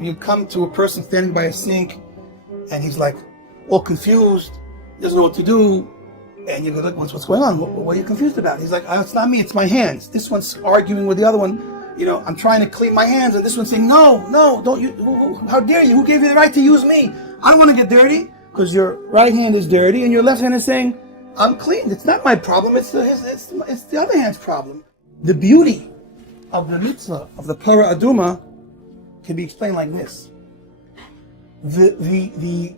you come to a person standing by a sink and he's like all confused, doesn't know what to do, and you go, look, what's going on? What are you confused about? He's like, oh, it's not me, it's my hands. This one's arguing with the other one. I'm trying to clean my hands, and this one's saying, no, don't you, how dare you? Who gave you the right to use me? I don't want to get dirty, because your right hand is dirty, and your left hand is saying, I'm clean. It's not my problem, it's the other hand's problem. The beauty of the mitzvah, of the Parah Adumah, can be explained like this. The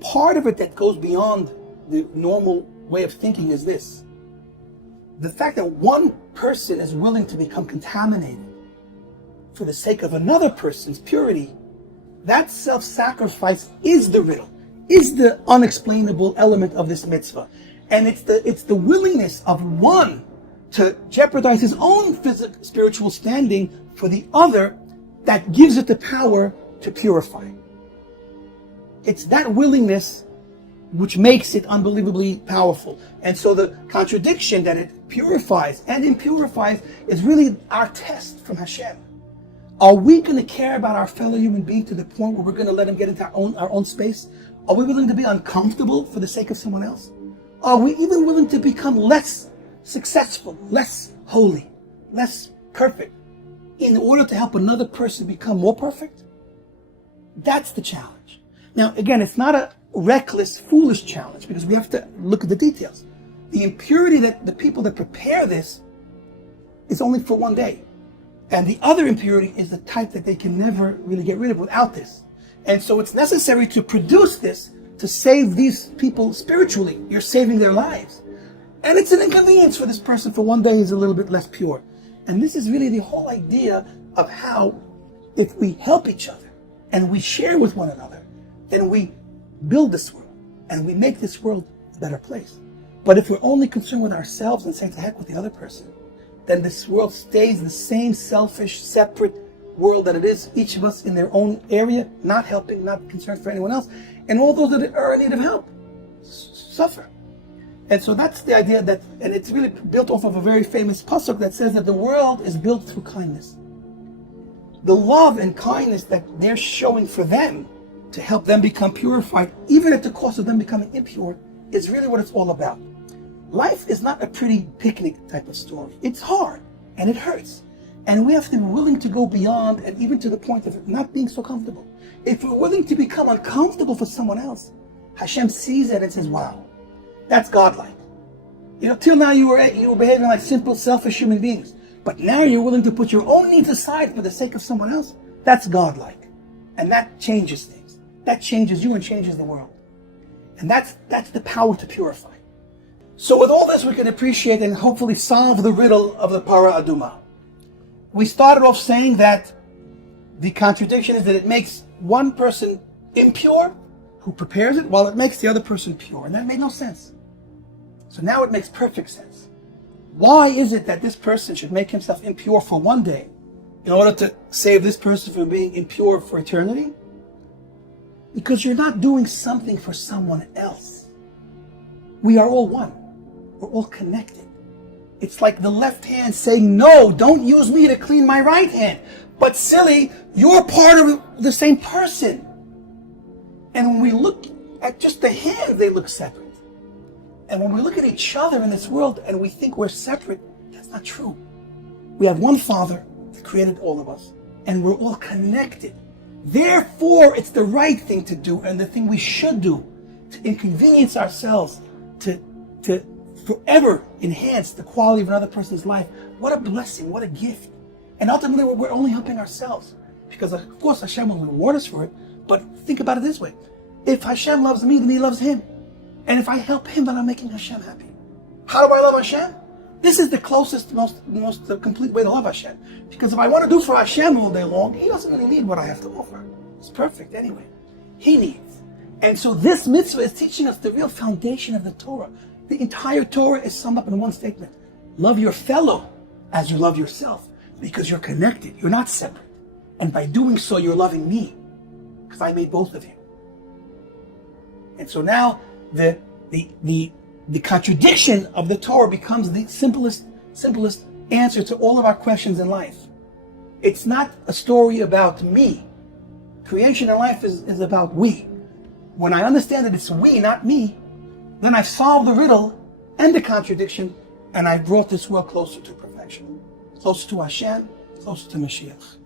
part of it that goes beyond the normal way of thinking is this. The fact that one person is willing to become contaminated for the sake of another person's purity, that self-sacrifice is the riddle, is the unexplainable element of this mitzvah. And it's the willingness of one to jeopardize his own physical, spiritual standing for the other that gives it the power to purify. It's that willingness which makes it unbelievably powerful. And so the contradiction that it purifies and impurifies is really our test from Hashem. Are we going to care about our fellow human being to the point where we're going to let him get into our own space? Are we willing to be uncomfortable for the sake of someone else? Are we even willing to become less successful, less holy, less perfect in order to help another person become more perfect? That's the challenge. Now, again, it's not a reckless, foolish challenge, because we have to look at the details. The impurity that the people that prepare this is only for one day. And the other impurity is the type that they can never really get rid of without this. And so it's necessary to produce this to save these people spiritually. You're saving their lives. And it's an inconvenience for this person for one day is a little bit less pure. And this is really the whole idea of how, if we help each other and we share with one another, then we build this world and we make this world a better place. But if we're only concerned with ourselves and saying to heck with the other person, then this world stays the same selfish, separate world that it is, each of us in their own area, not helping, not concerned for anyone else. And all those that are in need of help suffer. And so that's the idea that, and it's really built off of a very famous pasuk that says that the world is built through kindness. The love and kindness that they're showing for them to help them become purified, even at the cost of them becoming impure, is really what it's all about. Life is not a pretty picnic type of story. It's hard and it hurts. And we have to be willing to go beyond and even to the point of it not being so comfortable. If we're willing to become uncomfortable for someone else, Hashem sees it and says, wow, that's godlike. Till now you were behaving like simple, selfish human beings. But now you're willing to put your own needs aside for the sake of someone else. That's godlike. And that changes things. That changes you and changes the world. And that's the power to purify. So with all this, we can appreciate and hopefully solve the riddle of the Parah Adumah. We started off saying that the contradiction is that it makes one person impure who prepares it, while it makes the other person pure. And that made no sense. So now it makes perfect sense. Why is it that this person should make himself impure for one day in order to save this person from being impure for eternity? Because you're not doing something for someone else. We are all one. We're all connected. It's like the left hand saying, no, don't use me to clean my right hand. But silly, you're part of the same person. And when we look at just the hand, they look separate. And when we look at each other in this world and we think we're separate, that's not true. We have one Father that created all of us, and we're all connected. Therefore, it's the right thing to do and the thing we should do to inconvenience ourselves, to forever enhance the quality of another person's life. What a blessing, what a gift. And ultimately, we're only helping ourselves. Because of course, Hashem will reward us for it. But think about it this way. If Hashem loves me, then he loves him. And if I help him, then I'm making Hashem happy. How do I love Hashem? This is the closest, most complete way to love Hashem. Because if I want to do for Hashem all day long, he doesn't really need what I have to offer. It's perfect anyway. He needs. And so this mitzvah is teaching us the real foundation of the Torah. The entire Torah is summed up in one statement. Love your fellow as you love yourself. Because you're connected. You're not separate. And by doing so, you're loving me. Because I made both of you. And so now the contradiction of the Torah becomes the simplest answer to all of our questions in life. It's not a story about me. Creation and life is about we. When I understand that it's we, not me, then I've solved the riddle and the contradiction, and I've brought this world closer to perfection, closer to Hashem, closer to Mashiach.